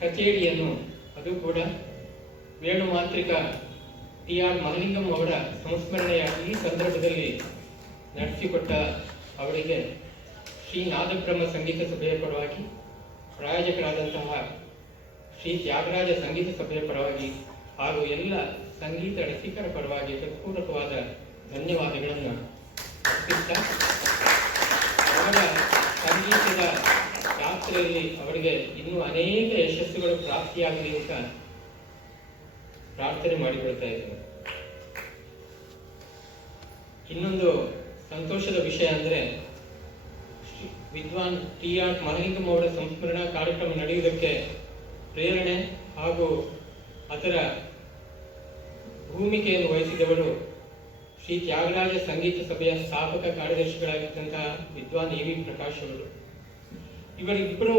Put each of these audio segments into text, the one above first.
ಕಚೇರಿಯನ್ನು ಅದು ಕೂಡ ವೇಣು ಮಾಂತ್ರಿಕ ಟಿ.ಆರ್. ಮಹಲಿಂಗಂ ಅವರ ಸಂಸ್ಮರಣೆಯ ಈ ಸಂದರ್ಭದಲ್ಲಿ ನಡೆಸಿಕೊಟ್ಟ ಅವರಿಗೆ ಶ್ರೀ ನಾದಬ್ರಹ್ಮ ಸಂಗೀತ ಸಭೆಯ ಪರವಾಗಿ, ಪ್ರಾಯೋಜಕರಾದಂತಹ ಶ್ರೀ ತ್ಯಾಗರಾಜ ಸಂಗೀತ ಸಭೆಯ ಪರವಾಗಿ ಹಾಗೂ ಎಲ್ಲ ಸಂಗೀತ ರಸಿಕರ ಪರವಾಗಿ ಹೃತ್ಪೂರ್ವಕವಾದ ಧನ್ಯವಾದಗಳನ್ನು ಅರ್ಪಿಸ್ತಾ, ಅವರ ಸಂಗೀತದ ಯಾತ್ರೆಯಲ್ಲಿ ಅವರಿಗೆ ಇನ್ನೂ ಅನೇಕ ಯಶಸ್ಸುಗಳು ಪ್ರಾಪ್ತಿಯಾಗಲಿ ಅಂತ ಪ್ರಾರ್ಥನೆ ಮಾಡಿಕೊಳ್ತಾ ಇದ್ದೇನೆ. ಇನ್ನೊಂದು ಸಂತೋಷದ ವಿಷಯ ಅಂದರೆ, ವಿದ್ವಾನ್ ಟಿ.ಆರ್. ಮಹಲಿಂಗಂ ಅವರ ಸಂಸ್ಮರಣಾ ಕಾರ್ಯಕ್ರಮ ನಡೆಯುವುದಕ್ಕೆ ಪ್ರೇರಣೆ ಹಾಗೂ ಅದರ ಭೂಮಿಕೆಯನ್ನು ವಹಿಸಿದವರು ಶ್ರೀ ತ್ಯಾಗರಾಜ ಸಂಗೀತ ಸಭೆಯ ಸ್ಥಾಪಕ ಕಾರ್ಯದರ್ಶಿಗಳಾಗಿದ್ದಂತಹ ವಿದ್ವಾನ್ ಎ.ವಿ. ಪ್ರಕಾಶ್ ಅವರು. ಇವರಿಬ್ಬರು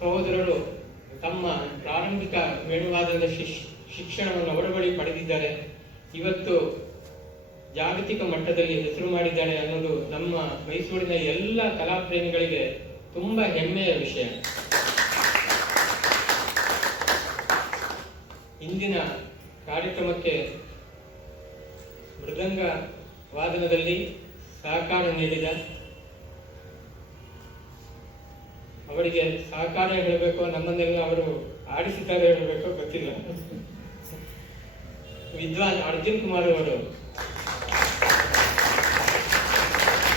ಸಹೋದರರು ತಮ್ಮ ಪ್ರಾರಂಭಿಕ ವೇಣುವಾದನದ ಶಿಕ್ಷಣವನ್ನು ಅವರ ಬಳಿ ಪಡೆದಿದ್ದಾರೆ. ಇವತ್ತು ಜಾಗತಿಕ ಮಟ್ಟದಲ್ಲಿ ಹೆಸರು ಮಾಡಿದ್ದಾರೆ ಅನ್ನೋದು ನಮ್ಮ ಮೈಸೂರಿನ ಎಲ್ಲ ಕಲಾಪ್ರೇಮಿಗಳಿಗೆ ತುಂಬಾ ಹೆಮ್ಮೆಯ ವಿಷಯ. ಇಂದಿನ ಕಾರ್ಯಕ್ರಮಕ್ಕೆ ಮೃದಂಗ ವಾದನದಲ್ಲಿ ಸಹಕಾರ ನೀಡಿದ ಅವರಿಗೆ ಸಹಕಾರ ಹೇಳಬೇಕು, ನಮ್ಮನ್ನೆಲ್ಲ ಅವರು ಆಡಿಸಿದ್ದಾರೆ ಹೇಳಬೇಕು ಗೊತ್ತಿಲ್ಲ, ವಿದ್ವಾನ್ ಅರ್ಜುನ್ ಕುಮಾರ್ ಅವರು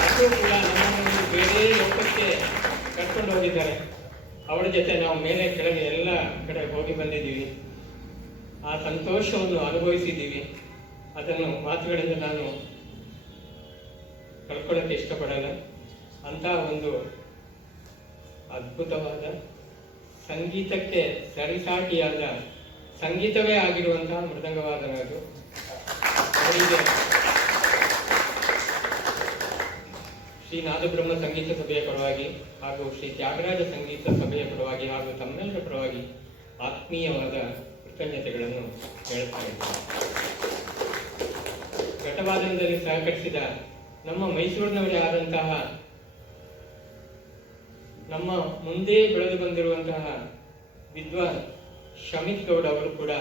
ಅದು ಕೂಡ ನಮ್ಮನ್ನು ಬೇರೆ ಲೋಕಕ್ಕೆ ಕರ್ಕೊಂಡು ಹೋಗಿದ್ದಾರೆ. ಅವರ ಜೊತೆ ನಾವು ಮೇಲೆ ಕೆಳಗೆ ಎಲ್ಲ ಕಡೆ ಹೋಗಿ ಬಂದಿದ್ದೀವಿ, ಆ ಸಂತೋಷವನ್ನು ಅನುಭವಿಸಿದ್ದೀವಿ. ಅದನ್ನು ಮಾತುಗಳಿಂದ ನಾನು ಕಳ್ಕೊಳ್ಳೋಕ್ಕೆ ಇಷ್ಟಪಡಲ್ಲ. ಅಂತ ಒಂದು ಅದ್ಭುತವಾದ ಸಂಗೀತಕ್ಕೆ ಸರಿಸಾಟಿಯಾದ ಸಂಗೀತವೇ ಆಗಿರುವಂತಹ ಮೃದಂಗವಾದನ ಅದು. ಅವರಿಗೆ ಶ್ರೀ ನಾದಬ್ರಹ್ಮ ಸಂಗೀತ ಸಭೆಯ ಪರವಾಗಿ ಹಾಗೂ ಶ್ರೀ ತ್ಯಾಗರಾಜ ಸಂಗೀತ ಸಭೆಯ ಪರವಾಗಿ ಹಾಗೂ ತಮ್ಮೆಲ್ಲರ ಪರವಾಗಿ ಆತ್ಮೀಯವಾದ ಕೃತಜ್ಞತೆಗಳನ್ನು ಹೇಳ್ತಾ ಇದ್ದೇನೆ. ಘಟವಾದನದಲ್ಲಿ ಸಹಕರಿಸಿದ ನಮ್ಮ ಮೈಸೂರಿನವರೇ ಆದಂತಹ, ನಮ್ಮ ಮುಂದೆ ಬೆಳೆದು ಬಂದಿರುವಂತಹ ವಿದ್ವಾನ್ ಶಮಿತ್ ಗೌಡ ಅವರು ಕೂಡ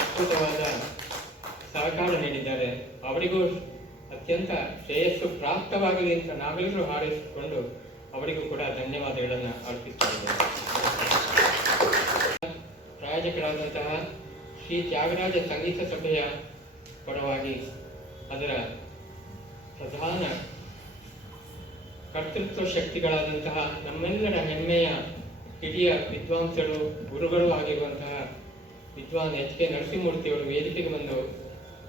ಅದ್ಭುತವಾದ ಸಹಕಾರ ನೀಡಿದ್ದಾರೆ. ಅವರಿಗೂ ಅತ್ಯಂತ ಶ್ರೇಯಸ್ಸು ಪ್ರಾಪ್ತವಾಗಲಿ ಅಂತ ನಾವೆಲ್ಲರೂ ಹಾರೈಸಿಕೊಂಡು ಅವರಿಗೂ ಕೂಡ ಧನ್ಯವಾದಗಳನ್ನು ಅರ್ಪಿಸ್ತಾ ಇದ್ದೇವೆ. ಪ್ರಾಯೋಜಕರಾದಂತಹ ಶ್ರೀ ತ್ಯಾಗರಾಜ ಸಂಗೀತ ಸಭೆಯ ಪರವಾಗಿ ಅದರ ಪ್ರಧಾನ ಕರ್ತೃತ್ವ ಶಕ್ತಿಗಳಾದಂತಹ ನಮ್ಮೆಲ್ಲರ ಹೆಮ್ಮೆಯ ಹಿರಿಯ ವಿದ್ವಾಂಸರು, ಗುರುಗಳು ಆಗಿರುವಂತಹ ವಿದ್ವಾನ್ ಎಚ್.ಕೆ. ನರಸಿಂಹಮೂರ್ತಿಯವರು ವೇದಿಕೆಗೆ ಬಂದು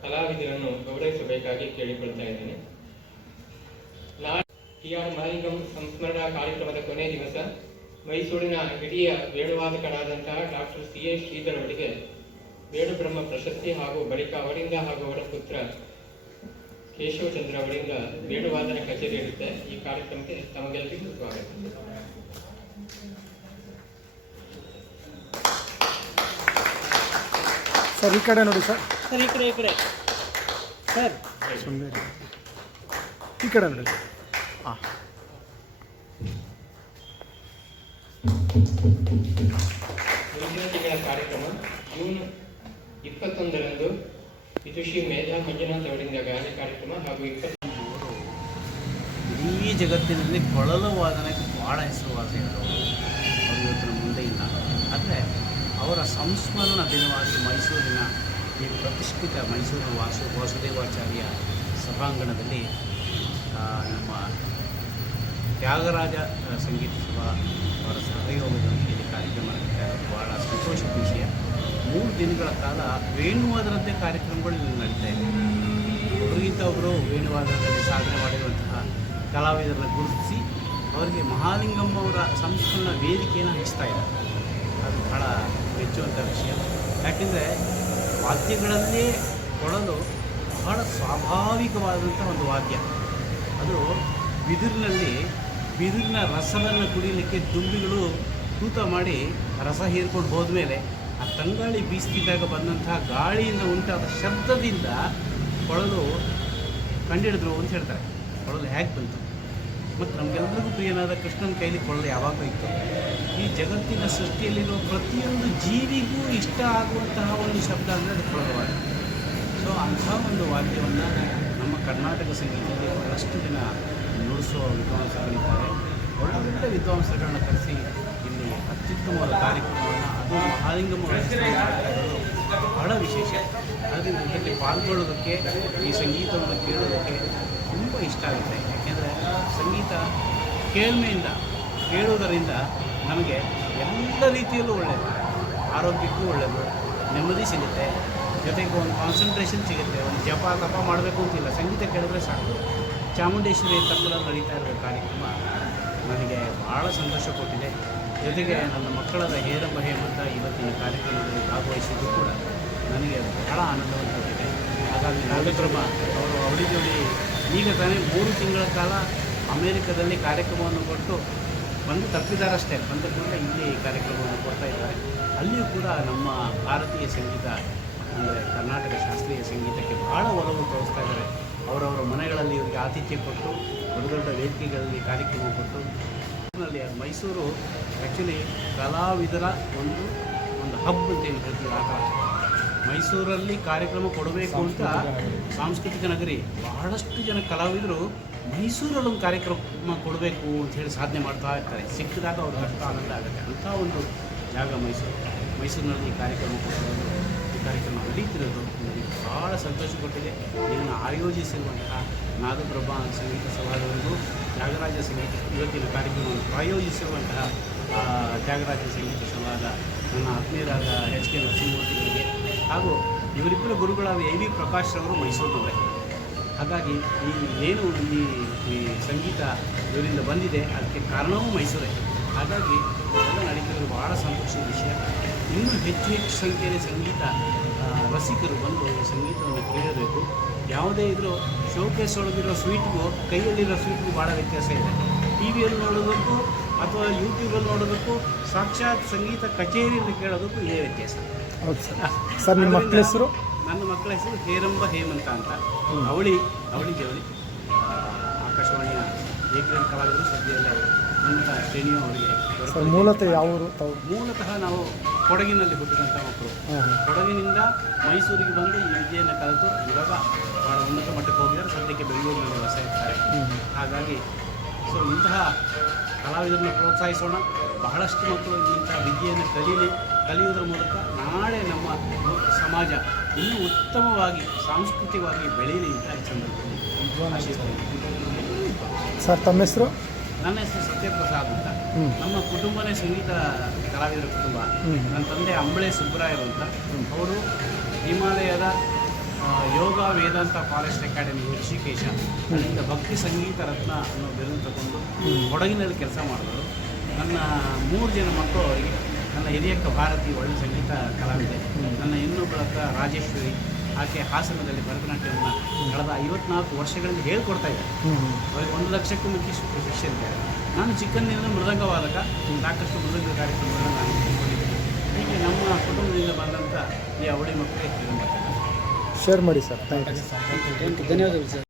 ಕಲಾವಿದರನ್ನು ಗೌರವಿಸಬೇಕಾಗಿ ಕೇಳಿಕೊಳ್ತಾ ಇದ್ದೇನೆ. ನಾಳೆ ಟಿ.ಆರ್. ಮಹಲಿಂಗಂ ಸಂಸ್ಮರಣಾ ಕಾರ್ಯಕ್ರಮದ ಕೊನೆ ದಿವಸ ಮೈಸೂರಿನ ಹಿರಿಯ ವೇಣುವಾದಕರಾದಂತಹ ಡಾಕ್ಟರ್ ಸಿ.ಎ. ಶ್ರೀಧರ್ ಅವರಿಗೆ ವೇಣುಬ್ರಹ್ಮ ಪ್ರಶಸ್ತಿ ಹಾಗೂ ಬಳಿಕ ಅವರಿಂದ ಹಾಗೂ ಅವರ ಪುತ್ರ ಕೇಶವಚಂದ್ರ ಅವರಿಂದ ವೇಣುವಾದನ ಕಚೇರಿ ಇರುತ್ತೆ. ಈ ಕಾರ್ಯಕ್ರಮಕ್ಕೆ ತಮಗೆಲ್ಲರಿಗೂ ಸ್ವಾಗತ. ಸರ್ ಈ ಕಡೆ ನೋಡಿ ಸರ್. ಸರ್ ಈ ಕಡೆ ಸರ್ ಸುಮ್ಮನೆ ಈ ಕಡೆ ನೋಡಿ. ಹಾಂ, ಮುಂದಿನ ತಿಂಗಳ ಕಾರ್ಯಕ್ರಮ ಜೂನ್ 21ರಂದು ವಿದುಷಿ ಮೇಧಾ ಮಂಜುನಾಥ್ ಅವರಿಂದ ಗಾಯನ ಕಾರ್ಯಕ್ರಮ ಹಾಗೂ ಇಡೀ ಜಗತ್ತಿನಲ್ಲಿ ಕೊಳಲು ವಾದನಕ್ಕೆ ಭಾಳ ಹೆಸರುವಾಸಿಗಳು ಅವರು ಇವತ್ತಿನ ಮುಂದೆ ಇಲ್ಲ. ಆದರೆ ಅವರ ಸಂಸ್ಮರಣ ದಿನವಾಗಿ ಮೈಸೂರಿನ ಈ ಪ್ರತಿಷ್ಠಿತ ಮೈಸೂರು ವಾಸುದೇವಾಚಾರ್ಯ ಸಭಾಂಗಣದಲ್ಲಿ ನಮ್ಮ ತ್ಯಾಗರಾಜ ಸಂಗೀತ ಸಭಾ ಅವರ ಸಹಯೋಗದೊಂದಿಗೆ ಕಾರ್ಯಕ್ರಮ ನಡೀತಾ ಇರೋದು ಭಾಳ ಸಂತೋಷದ ವಿಷಯ. 3 ದಿನಗಳ ಕಾಲ ವೇಣುವಾದನದ್ದೇ ಕಾರ್ಯಕ್ರಮಗಳು ಇಲ್ಲಿ ನಡೀತಾ ಇದೆ. ಒಬ್ಬರಿಗಿಂತ ಒಬ್ಬರು ವೇಣುವಾದನದಲ್ಲಿ ಸಾಧನೆ ಮಾಡಿರುವಂತಹ ಕಲಾವಿದರನ್ನು ಗುರುತಿಸಿ ಅವರಿಗೆ ಮಹಾಲಿಂಗಂ ಅವರ ಸಂಸ್ಮರಣ ವೇದಿಕೆಯನ್ನು ಹಂಚ್ತಾ ಇದ್ದಾರೆ. ಅದು ಬಹಳ ಮೆಚ್ಚುವಂಥ ವಿಷಯ. ಯಾಕೆಂದರೆ ವಾದ್ಯಗಳಲ್ಲೇ ಕೊಡಲು ಬಹಳ ಸ್ವಾಭಾವಿಕವಾದಂಥ ಒಂದು ವಾದ್ಯ. ಅದು ಬಿದಿರಿನ ರಸವನ್ನು ಕುಡಿಯಲಿಕ್ಕೆ ದುಂಬಿಗಳು ತೂತ ಮಾಡಿ ರಸ ಹೀರ್ಕೊಂಡು ಹೋದ್ಮೇಲೆ ಆ ತಂಗಾಳಿ ಬೀಸ್ತಿದ್ದಾಗ ಬಂದಂತಹ ಗಾಳಿಯಿಂದ ಉಂಟಾದ ಶಬ್ದದಿಂದ ಕೊಳಲು ಕಂಡಿಡಿದ್ರು ಅಂತ ಹೇಳ್ತಾರೆ. ಕೊಳಲು ಹೇಗೆ ಬಂತು? ಮತ್ತು ನಮಗೆಲ್ಲರಿಗೂ ಪ್ರಿಯನಾದ ಕೃಷ್ಣನ ಕೈಲಿ ಕೊಳ್ಳೆ ಯಾವಾಗಲೂ ಇತ್ತು. ಈ ಜಗತ್ತಿನ ಸೃಷ್ಟಿಯಲ್ಲಿರುವ ಪ್ರತಿಯೊಂದು ಜೀವಿಗೂ ಇಷ್ಟ ಆಗುವಂತಹ ಒಂದು ಶಬ್ದ ಅಂದರೆ ಅದು ಕೊಳಲವಾದ್ಯ. ಸೊ ಅಂಥ ಒಂದು ವಾದ್ಯವನ್ನು ನಮ್ಮ ಕರ್ನಾಟಕ ಸಂಗೀತದಲ್ಲಿ ಬಹಳಷ್ಟು ಜನ ನುಡಿಸುವ ವಿದ್ವಾಂಸಗಳಿದ್ದಾರೆ. ಒಳ್ಳೊಳ್ಳೆ ವಿದ್ವಾಂಸರುಗಳನ್ನ ಕರೆಸಿ ಇಲ್ಲಿ ಅತ್ಯುತ್ತಮವಾದ ಕಾರ್ಯಕ್ರಮವನ್ನು ಅದು ಮಹಾಲಿಂಗಮ ಮಾಡ್ತಾ ಇರೋದು ಬಹಳ ವಿಶೇಷ. ಅದರಿಂದ ಇದರಲ್ಲಿ ಪಾಲ್ಗೊಳ್ಳೋದಕ್ಕೆ, ಈ ಸಂಗೀತವನ್ನು ಕೇಳೋದಕ್ಕೆ ತುಂಬ ಇಷ್ಟ ಆಗುತ್ತೆ. ಯಾಕೆಂದರೆ ಸಂಗೀತ ಕೇಳ್ಮೆಯಿಂದ ಕೇಳುವುದರಿಂದ ನಮಗೆ ಎಲ್ಲ ರೀತಿಯಲ್ಲೂ ಒಳ್ಳೆಯದು, ಆರೋಗ್ಯಕ್ಕೂ ಒಳ್ಳೆಯದು, ನೆಮ್ಮದಿ ಸಿಗುತ್ತೆ, ಜೊತೆಗೆ ಒಂದು ಕಾನ್ಸಂಟ್ರೇಷನ್ ಸಿಗುತ್ತೆ. ಒಂದು ಜಪ ತಪ ಮಾಡಬೇಕು ಅಂತಿಲ್ಲ, ಸಂಗೀತ ಕೇಳಿದ್ರೆ ಸಾಕು. ಚಾಮುಂಡೇಶ್ವರಿ ತಪ್ಪಲಲ್ಲಿ ನಡೀತಾ ಇರೋ ಕಾರ್ಯಕ್ರಮ ನನಗೆ ಭಾಳ ಸಂತೋಷ ಕೊಟ್ಟಿದೆ. ಜೊತೆಗೆ ನನ್ನ ಮಕ್ಕಳಾದ ಹೇರಂಬ ಹೇಮಂತ ಇವತ್ತಿನ ಕಾರ್ಯಕ್ರಮದಲ್ಲಿ ಭಾಗವಹಿಸಿದ್ದು ಕೂಡ ನನಗೆ ಬಹಳ ಆನಂದವನ್ನು ಕೊಟ್ಟಿದೆ. ಹಾಗಾಗಿ ನಾಗಪ್ರಭ ಅವರು ಅವಳಿ ಜೋಡಿ ಈಗ ತಾನೇ 3 ತಿಂಗಳ ಕಾಲ ಅಮೇರಿಕದಲ್ಲಿ ಕಾರ್ಯಕ್ರಮವನ್ನು ಕೊಟ್ಟು ಬಂದು ತಪ್ಪಿದಾರಷ್ಟೇ, ಬಂದ ಕೂಡ ಇಲ್ಲಿ ಕಾರ್ಯಕ್ರಮವನ್ನು ಕೊಡ್ತಾ ಇದ್ದಾರೆ. ಅಲ್ಲಿಯೂ ಕೂಡ ನಮ್ಮ ಭಾರತೀಯ ಸಂಗೀತ ಅಂದರೆ ಕರ್ನಾಟಕ ಶಾಸ್ತ್ರೀಯ ಸಂಗೀತಕ್ಕೆ ಬಹಳ ಒಲವು ತೋರಿಸ್ತಾ ಇದ್ದಾರೆ. ಅವರವರ ಮನೆಗಳಲ್ಲಿ ಇವರಿಗೆ ಆತಿಥ್ಯ ಕೊಟ್ಟು ದೊಡ್ಡ ದೊಡ್ಡ ವೇದಿಕೆಗಳಲ್ಲಿ ಕಾರ್ಯಕ್ರಮ ಕೊಟ್ಟು ನಲ್ಲಿ ಮೈಸೂರು ಆ್ಯಕ್ಚುಲಿ ಕಲಾವಿದರ ಒಂದು ಹಬ್ ಅಂತ ಏನು ಹೇಳ್ತೀವಿ ಆ ಥರ. ಮೈಸೂರಲ್ಲಿ ಕಾರ್ಯಕ್ರಮ ಕೊಡಬೇಕು ಅಂತ ಸಾಂಸ್ಕೃತಿಕ ನಗರಿ, ಬಹಳಷ್ಟು ಜನ ಕಲಾವಿದರು ಮೈಸೂರಲ್ಲಿ ಒಂದು ಕಾರ್ಯಕ್ರಮ ಕೊಡಬೇಕು ಅಂತ ಹೇಳಿ ಸಾಧನೆ ಮಾಡ್ತಾ ಇರ್ತಾರೆ. ಸಿಕ್ಕಿದಾಗ ಅವ್ರಿಗೆ ಅಷ್ಟು ಆನಂದ ಆಗುತ್ತೆ. ಅಂಥ ಒಂದು ಜಾಗ ಮೈಸೂರಿನಲ್ಲಿ ಈ ಕಾರ್ಯಕ್ರಮ ಕೊಟ್ಟಿರೋದು, ಈ ಕಾರ್ಯಕ್ರಮ ನಡೀತಿರೋದು ನನಗೆ ಭಾಳ ಸಂತೋಷ ಕೊಟ್ಟಿದೆ. ಇದನ್ನು ಆಯೋಜಿಸಿರುವಂತಹ ನಾದಪ್ರಭಾ ಸಂಗೀತ ಸಭಾದವರಿಗೂ, ತ್ಯಾಗರಾಜ ಸಂಗೀತ ಇವತ್ತಿನ ಕಾರ್ಯಕ್ರಮವನ್ನು ಪ್ರಾಯೋಜಿಸಿರುವಂತಹ ತ್ಯಾಗರಾಜ ಸಂಗೀತ ಸಭಾದ ನನ್ನ ಆತ್ಮೀಯರಾದ ಎಚ್ ಕೆ ನರಸಿಂಹಮೂರ್ತಿಗಳಿಗೆ ಹಾಗೂ ಇವರಿಬ್ಬರ ಗುರುಗಳಾದ ಎ ವಿ ಪ್ರಕಾಶ್ ಅವರು ಮೈಸೂರಿನವರೇ. ಹಾಗಾಗಿ ಏನು ಈ ಸಂಗೀತ ಇವರಿಂದ ಬಂದಿದೆ ಅದಕ್ಕೆ ಕಾರಣವೂ ಮೈಸೂರೇ. ಹಾಗಾಗಿ ಇದೆಲ್ಲ ನಡೀತಿರೋದು ಭಾಳ ಸಂತೋಷದ ವಿಷಯ. ಇನ್ನೂ ಹೆಚ್ಚು ಸಂಖ್ಯೆಯಲ್ಲಿ ಸಂಗೀತ ರಸಿಕರು ಬಂದು ಈ ಸಂಗೀತವನ್ನು ಕೇಳಬೇಕು. ಯಾವುದೇ ಇದ್ರೂ ಶೋಕೇಸ್ ಒಳಗಿರೋ ಸ್ವೀಟ್ಗೂ ಕೈಯಲ್ಲಿರೋ ಸ್ವೀಟ್ಗೂ ಭಾಳ ವ್ಯತ್ಯಾಸ ಇದೆ. ಟಿ ವಿಯಲ್ಲಿ ನೋಡೋದಕ್ಕೂ ಅಥವಾ ಯೂಟ್ಯೂಬಲ್ಲಿ ನೋಡೋದಕ್ಕೂ ಸಾಕ್ಷಾತ್ ಸಂಗೀತ ಕಚೇರಿಯನ್ನು ಕೇಳೋದಕ್ಕೂ ಇದೇ ವ್ಯತ್ಯಾಸ. ಹೌದು ಸರ್. ಸರ್ ನಿಮ್ಮ ಮಕ್ಕಳ ಹೆಸರು? ನನ್ನ ಮಕ್ಕಳ ಹೆಸರು ಹೇರಂಬ ಹೇಮಂತ ಅಂತ. ಅವಳಿ ಜವಳಿ ಆಕಾಶವಾಣಿಯ ಏಕೈಕ ಕಲಾವಿದರು ಸದ್ಯದಲ್ಲೇ ಅಂತ ಶ್ರೇಣಿಯು ಅವರಿಗೆ. ಸರ್ ಮೂಲತಃ ಯಾವ ಊರು ತಾವು? ಮೂಲತಃ ನಾವು ಕೊಡಗಿನಲ್ಲಿ ಹುಟ್ಟಿದಂಥ ಮಕ್ಕಳು. ಕೊಡಗಿನಿಂದ ಮೈಸೂರಿಗೆ ಬಂದು ಈ ವಿದ್ಯೆಯನ್ನು ಕಲಿತು ಇವಾಗ ಭಾಳ ಉನ್ನತ ಮಟ್ಟಕ್ಕೆ ಹೋಗಿದ್ದಾರೆ. ಸದ್ಯಕ್ಕೆ ಬೆಂಗಳೂರಿನಲ್ಲಿ ವಾಸ ಇರ್ತಾರೆ. ಹಾಗಾಗಿ ಸೊ ಇಂತಹ ಕಲಾವಿದರನ್ನು ಪ್ರೋತ್ಸಾಹಿಸೋಣ. ಬಹಳಷ್ಟು ಮಕ್ಕಳು ಇಂತಹ ವಿದ್ಯೆಯನ್ನು ಕಲಿಯುವುದರ ಮೂಲಕ ನಾಳೆ ನಮ್ಮ ಸಮಾಜ ಇನ್ನೂ ಉತ್ತಮವಾಗಿ ಸಾಂಸ್ಕೃತಿಕವಾಗಿ ಬೆಳೀಲಿ ಅಂತ ಈ ಸಂದರ್ಭದಲ್ಲಿ ಆಶಿಸ್ತೀನಿ. ಸರ್ ತಮ್ಮ ಹೆಸರು? ನನ್ನ ಹೆಸರು ಸತ್ಯಪ್ರಸಾದ್ ಅಂತ. ನಮ್ಮ ಕುಟುಂಬನೇ ಸಂಗೀತ ಕಲಾವಿದರ ಕುಟುಂಬ. ನನ್ನ ತಂದೆ ಅಂಬಳೆ ಸುಬ್ಬರಾಯರು ಅಂತ. ಅವರು ಹಿಮಾಲಯದ ಯೋಗ ವೇದಾಂತ ಫಾರೆಸ್ಟ್ ಅಕಾಡೆಮಿ ಋಷಿಕೇಶ ಅಲ್ಲಿಂದ ಭಕ್ತಿ ಸಂಗೀತ ರತ್ನ ಅನ್ನೋ ಬಿರುದು ತಗೊಂಡು ಕೊಡಗಿನಲ್ಲಿ ಕೆಲಸ ಮಾಡಿದ್ರು. ನನ್ನ 3 ಜನ ಮಕ್ಕಳು ಅವರಿಗೆ. ನನ್ನ ಹಿರಿಯಕ್ಕ ಭಾರತಿ ಒಳ್ಳೆ ಸಂಗೀತ ಕಲಾವಿದೆ. ನನ್ನ ಇನ್ನೊಬ್ಬಳಕ್ಕ ರಾಜೇಶ್ವರಿ, ಆಕೆ ಹಾಸನದಲ್ಲಿ ಭರತನಾಟ್ಯವನ್ನು ಕಳೆದ 54 ವರ್ಷಗಳಲ್ಲಿ ಹೇಳ್ಕೊಡ್ತಾ ಇದ್ದಾರೆ. ಅವರಿಗೆ 1 ಲಕ್ಷಕ್ಕೂ ಮಿಕ್ಕಿಷ್ಟು ಶಿಷ್ಯರಿದ್ದಾರೆ. ನಾನು ಚಿಕ್ಕಂದಿನಿಂದ ಮೃದಂಗವಾದಕ, ಸಾಕಷ್ಟು ಮೃದಂಗ ಕಾರ್ಯಕ್ರಮಗಳನ್ನು ನಾನು ತಿಳ್ಕೊಂಡಿದ್ದೀನಿ. ಹೀಗೆ ನಮ್ಮ ಕುಟುಂಬದಿಂದ ಬಂದಂಥ ಈ ಅವಳಿ ಮಕ್ಕಳೇ ಶೇರ್ ಮಾಡಿ ಸರ್. Thank you. ಧನ್ಯವಾದಗಳು ಸರ್.